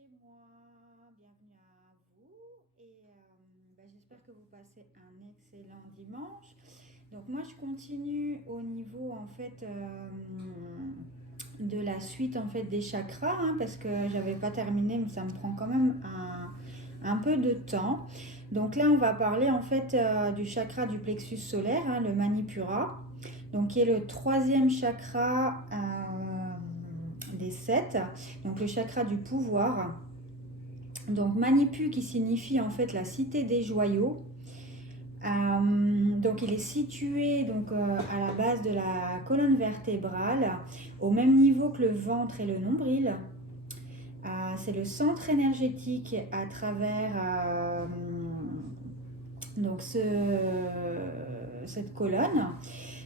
chez moi, bienvenue à vous et j'espère que vous passez un excellent dimanche. Donc moi je continue au niveau en fait de la suite en fait des chakras parce que j'avais pas terminé mais ça me prend quand même un peu de temps. Donc là on va parler en fait du chakra du plexus solaire, le Manipura, donc qui est le troisième chakra des 7, donc le chakra du pouvoir. Donc Manipu qui signifie en fait la cité des joyaux. Donc il est situé à la base de la colonne vertébrale, au même niveau que le ventre et le nombril. C'est le centre énergétique à travers cette colonne.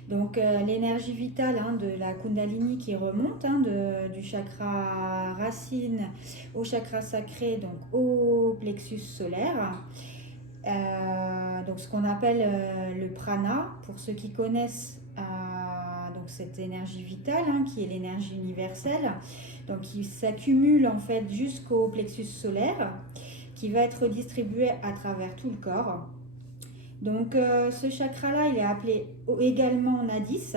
Donc l'énergie vitale de la Kundalini qui remonte du chakra racine au chakra sacré, donc au plexus solaire. Donc ce qu'on appelle le prana, pour ceux qui connaissent donc cette énergie vitale qui est l'énergie universelle, donc qui s'accumule en fait jusqu'au plexus solaire, qui va être distribué à travers tout le corps. Donc ce chakra-là, il est appelé également Nadis,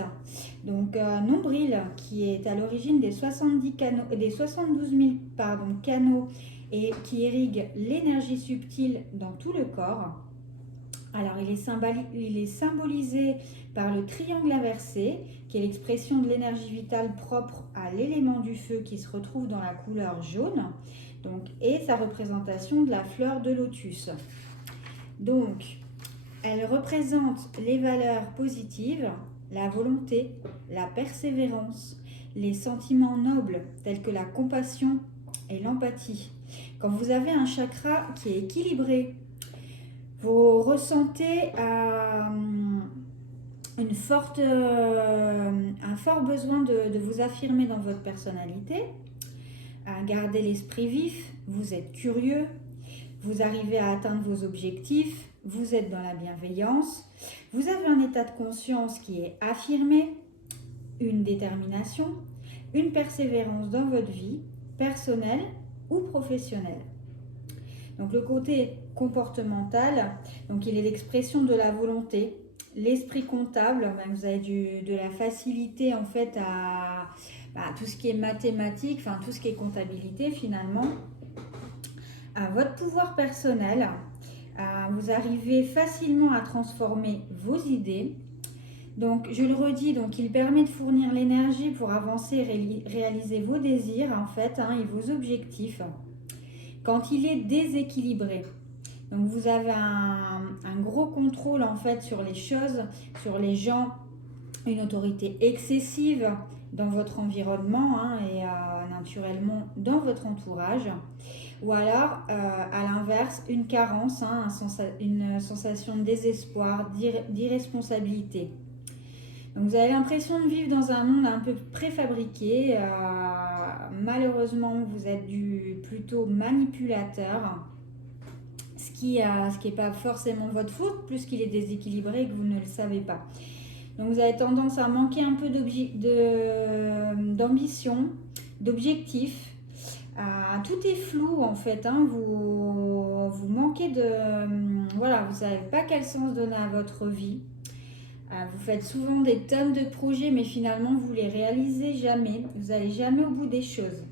donc nombril, qui est à l'origine des 72 000 canaux et qui irrigue l'énergie subtile dans tout le corps. Alors il est symbolisé par le triangle inversé, qui est l'expression de l'énergie vitale propre à l'élément du feu qui se retrouve dans la couleur jaune, et sa représentation de la fleur de lotus. Donc, elle représente les valeurs positives, la volonté, la persévérance, les sentiments nobles tels que la compassion et l'empathie. Quand vous avez un chakra qui est équilibré, vous ressentez un fort besoin de vous affirmer dans votre personnalité, garder l'esprit vif, vous êtes curieux, vous arrivez à atteindre vos objectifs, vous êtes dans la bienveillance, vous avez un état de conscience qui est affirmé, une détermination, une persévérance dans votre vie, personnelle ou professionnelle. Donc le côté comportemental, donc il est l'expression de la volonté, l'esprit comptable, vous avez de la facilité en fait à tout ce qui est mathématiques, tout ce qui est comptabilité finalement. À votre pouvoir personnel, vous arrivez facilement à transformer vos idées. Donc, je le redis, donc il permet de fournir l'énergie pour avancer et réaliser vos désirs en fait et vos objectifs. Quand il est déséquilibré, donc vous avez un gros contrôle en fait sur les choses, sur les gens, une autorité excessive dans votre environnement et naturellement dans votre entourage. Ou alors, à l'inverse, une carence, une sensation de désespoir, d'irresponsabilité. Donc vous avez l'impression de vivre dans un monde un peu préfabriqué. Malheureusement, vous êtes plutôt manipulateur, ce qui n'est pas forcément votre faute, plus qu'il est déséquilibré et que vous ne le savez pas. Donc vous avez tendance à manquer un peu d'ambition, d'objectifs. Tout est flou en fait, vous manquez voilà, vous savez pas quel sens donner à votre vie. Vous faites souvent des tonnes de projets, mais finalement vous les réalisez jamais, vous n'allez jamais au bout des choses.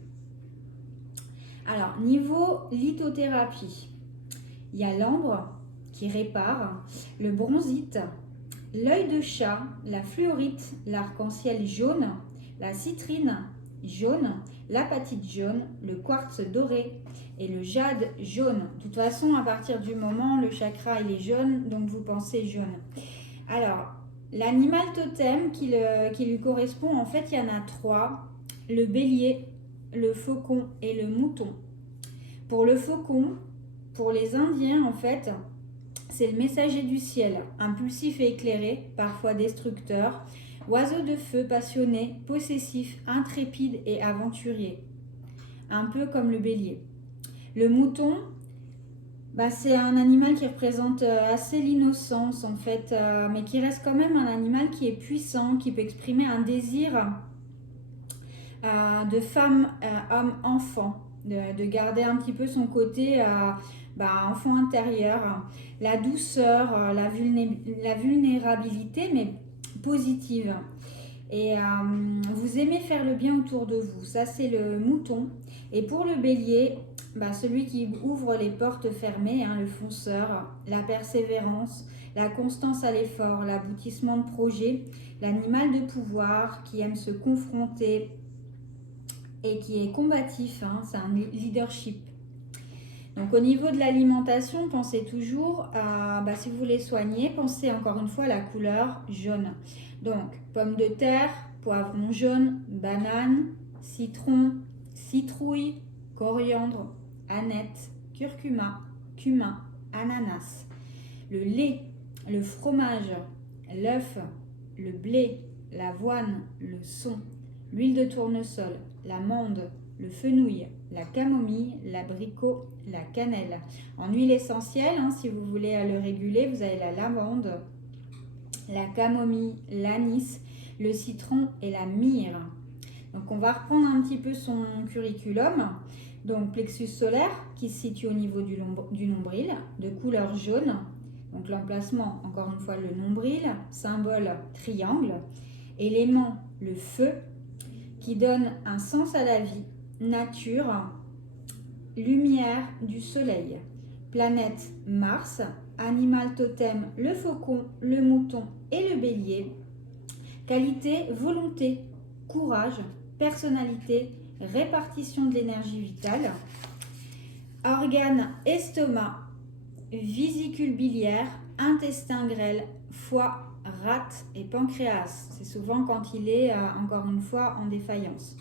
Alors niveau lithothérapie, il y a l'ambre qui répare, le bronzite, l'œil de chat, la fluorite, l'arc-en-ciel jaune, la citrine jaune, l'apatite jaune, le quartz doré et le jade jaune. De toute façon, à partir du moment, le chakra il est jaune, donc vous pensez jaune. Alors, l'animal totem qui lui correspond, en fait, il y en a 3. Le bélier, le faucon et le mouton. Pour le faucon, pour les Indiens, en fait, c'est le messager du ciel, impulsif et éclairé, parfois destructeur, oiseau de feu passionné, possessif, intrépide et aventurier. Un peu comme le bélier. Le mouton, c'est un animal qui représente assez l'innocence en fait, mais qui reste quand même un animal qui est puissant, qui peut exprimer un désir de femme, homme, enfant. de garder un petit peu son côté enfant intérieur, la douceur, la vulnérabilité, mais positive. Et vous aimez faire le bien autour de vous, ça c'est le mouton. Et pour le bélier, celui qui ouvre les portes fermées, hein, le fonceur, la persévérance, la constance à l'effort, l'aboutissement de projet, l'animal de pouvoir qui aime se confronter et qui est combatif, hein, c'est un leadership. Donc au niveau de l'alimentation, pensez toujours à, si vous voulez soigner, pensez encore une fois à la couleur jaune. Donc pommes de terre, poivron jaune, banane, citron, citrouille, coriandre, aneth, curcuma, cumin, ananas, le lait, le fromage, l'œuf, le blé, l'avoine, le son, l'huile de tournesol, l'amande, le fenouil, la camomille, l'abricot, la cannelle. En huile essentielle, hein, si vous voulez le réguler, vous avez la lavande, la camomille, l'anis, le citron et la myrrhe. Donc on va reprendre un petit peu son curriculum. Donc plexus solaire qui se situe au niveau du nombril, de couleur jaune. Donc l'emplacement, encore une fois, le nombril, symbole triangle. Élément, le feu, qui donne un sens à la vie, nature, lumière du soleil. Planète, Mars. Animal totem, le faucon, le mouton et le bélier. Qualité, volonté, courage, personnalité, répartition de l'énergie vitale. Organes, estomac, vésicule biliaire, intestin grêle, foie, rate et pancréas. C'est souvent quand il est, encore une fois, en défaillance.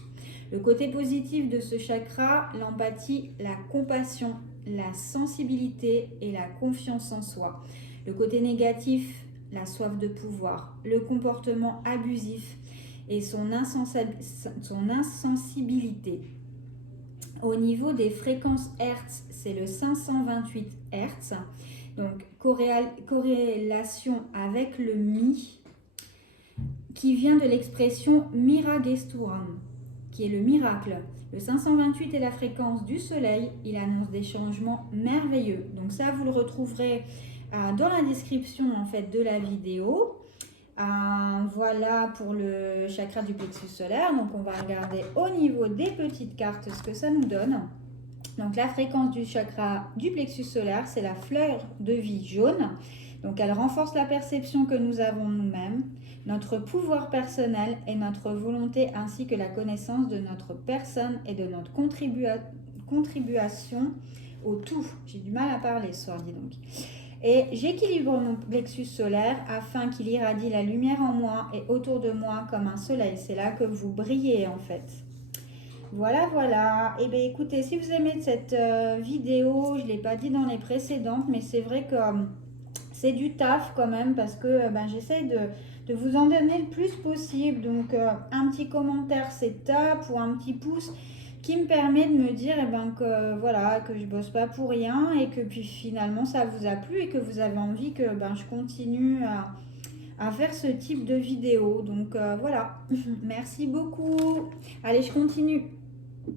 Le côté positif de ce chakra, l'empathie, la compassion, la sensibilité et la confiance en soi. Le côté négatif, la soif de pouvoir, le comportement abusif et son insensibilité. Au niveau des fréquences Hertz, c'est le 528 Hertz. Donc, corrélation avec le Mi, qui vient de l'expression Miragesturam, qui est le miracle. Le 528 est la fréquence du soleil, il annonce des changements merveilleux. Donc ça, vous le retrouverez dans la description en fait de la vidéo. Voilà pour le chakra du plexus solaire. Donc on va regarder au niveau des petites cartes ce que ça nous donne. Donc la fréquence du chakra du plexus solaire, c'est la fleur de vie jaune. Donc elle renforce la perception que nous avons nous-mêmes, notre pouvoir personnel et notre volonté ainsi que la connaissance de notre personne et de notre contribution au tout. J'ai du mal à parler ce soir, dis donc. Et j'équilibre mon plexus solaire afin qu'il irradie la lumière en moi et autour de moi comme un soleil. C'est là que vous brillez en fait. Voilà, voilà. Et bien écoutez, si vous aimez cette vidéo, je ne l'ai pas dit dans les précédentes, mais c'est vrai que c'est du taf quand même parce que j'essaye de vous en donner le plus possible. Donc un petit commentaire c'est top ou un petit pouce qui me permet de me dire que voilà, que je bosse pas pour rien et que puis finalement ça vous a plu et que vous avez envie que je continue à faire ce type de vidéo. Donc voilà, merci beaucoup. Allez, je continue.